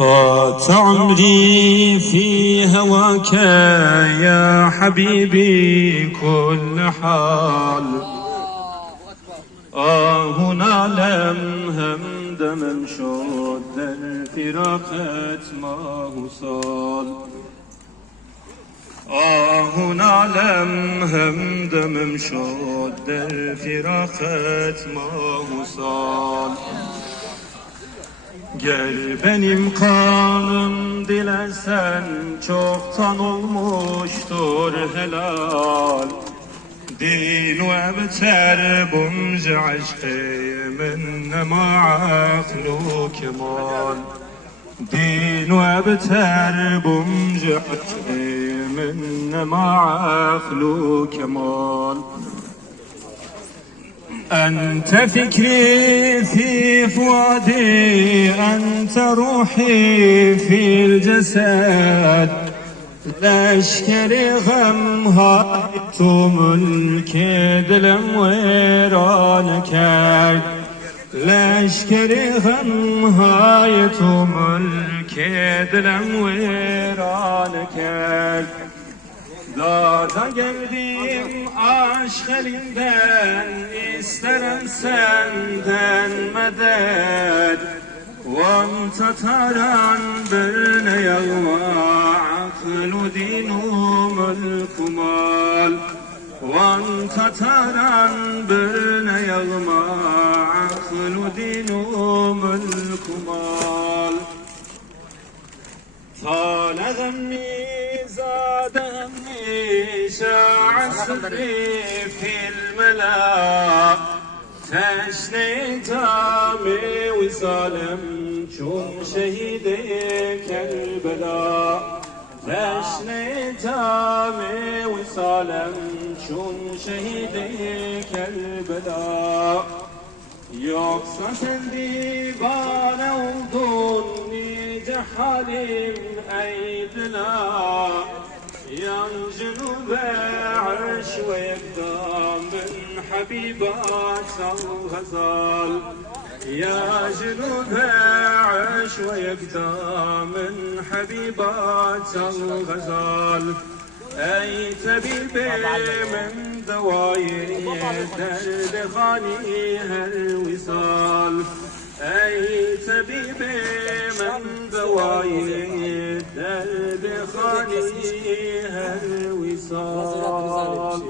فات عمري في هواك يا حبيبي كل حال. هنا لم همدم شد الفراقت ما هو صال. هنا لم همدم شد الفراقت ما هو صال. Gel benim kanım dilesen çoktan olmuştur helal. Dil ve beter bumcu aşkı minnema aklu kemal. Dil ve beter bumcu aşkı minnema aklu kemal. أنت فكري في فؤادي أنت روحي في الجسد. لشكري غم هايت ملكي دلم ويران كرد. لشكري غم هايت ملكي دلم ويران كرد. Darda geldim aşk elinden, isterim senden medet. Vanta taran birine yağma, aklu dinumul kumal. Vanta taran birine yağma, aklu dinumul kumal. طال غمي زاد همي شاع صدري في الملا. تشني تامي وسالم شوم شهيدي كربلاء. تشني تامي وسالم شوم شهيدي كربلاء. Yoksa sen divane oldun nice halim ey dila. Yan cünube arş ve yekdam bin habibat al-gazal. Ya cünube arş ve yekdam bin habibat al-gazal. Ey tabibi min davayi derd khani her wisal. Ey tabibi min davayi derd khani her wisal.